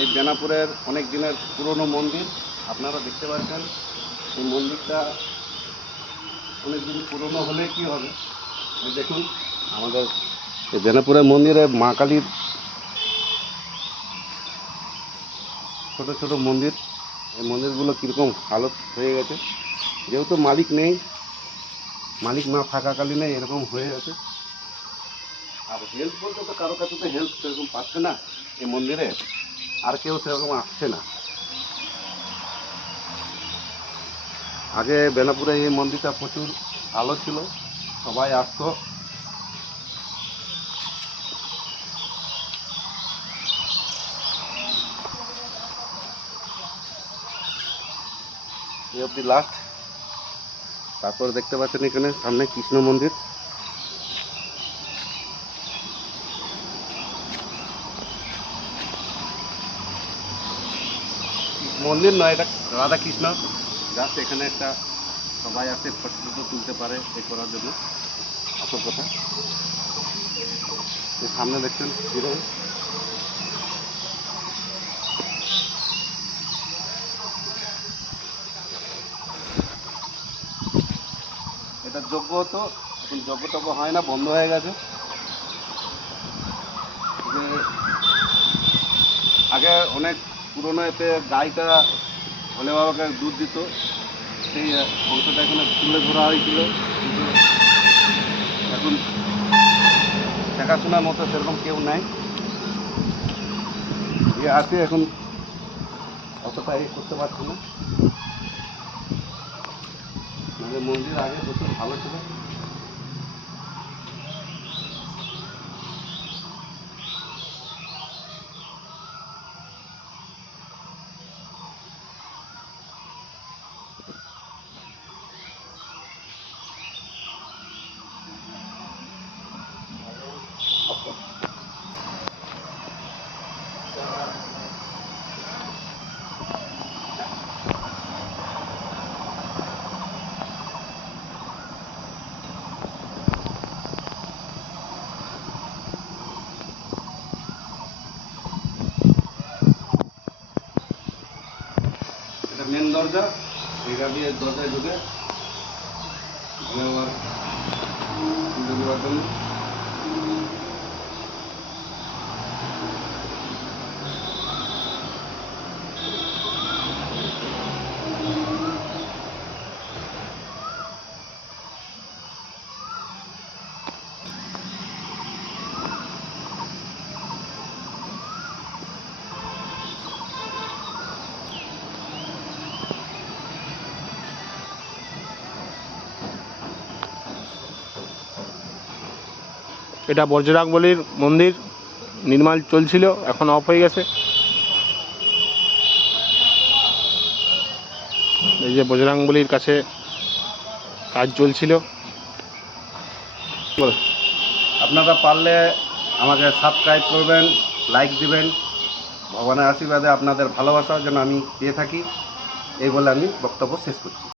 এই বেনাপুরের অনেক দিনের পুরনো মন্দির, আপনারা দেখতে পাচ্ছেন, এই মন্দিরটা অনেক দিন পুরনো হলে কি হবে? দেখুন, আমাদের এই বেনাপুরের মন্দিরে মা কালীর ছোট ছোট মন্দির, এই মন্দিরগুলো কীরকম হালত হয়ে গেছে। যেহেতু মালিক নেই, মালিক না থাকাকালীনে এরকম হয়ে গেছে আর হেল্প বলতে তো কারও কাছে তো হেল্প সেরকম পাচ্ছে না এই মন্দিরে, আর কেউ সেরকম আসছে না। আগে বেনাপুরে এই মন্দিরটা প্রচুর আলো ছিল, সবাই আসতো। এই অবধি লাস্ট তারপর দেখতে পাচ্ছেন এখানে সামনে কৃষ্ণ মন্দির। মন্দির নয়, এটা রাধা কৃষ্ণ জাস্ট এখানে একটা সবাই আসে ফটো তুলতে পারে, এ করার জন্য। আসল কথা। সামনে দেখছেন এটা যোগ্য হতো এখন যোগ্য টগ্য হয় না, বন্ধ হয়ে গেছে। আগে অনেক পুরোনো এতে গাইটা ভোলে বাবাকে দুধ দিত। সেই অংশটা এখানে তুলে ধরা হয়েছিল। কিন্তু এখন দেখাশোনার মতো সেরকম কেউ নাই। যে আছে এখন, অতটা ইয়ে করতে পারছে না। মানে মন্দির আগে প্রচুর ভালো ছিল এটা মেন দরজা এটা দিয়ে দরজায় ঢুকে আমি জন্য এটা বজ্রাঙ্গলির মন্দির, নির্মাণ চলছিল, এখন অফ হয়ে গেছে। এই যে বজরাঙ্গলির কাছে কাজ চলছিল। আপনারা পারলে আমাকে সাবস্ক্রাইব করবেন লাইক দিবেন। ভগবানের আশীর্বাদে আপনাদের ভালোবাসা যেন আমি পেয়ে থাকি। এই বলে আমি বক্তব্য শেষ করছি।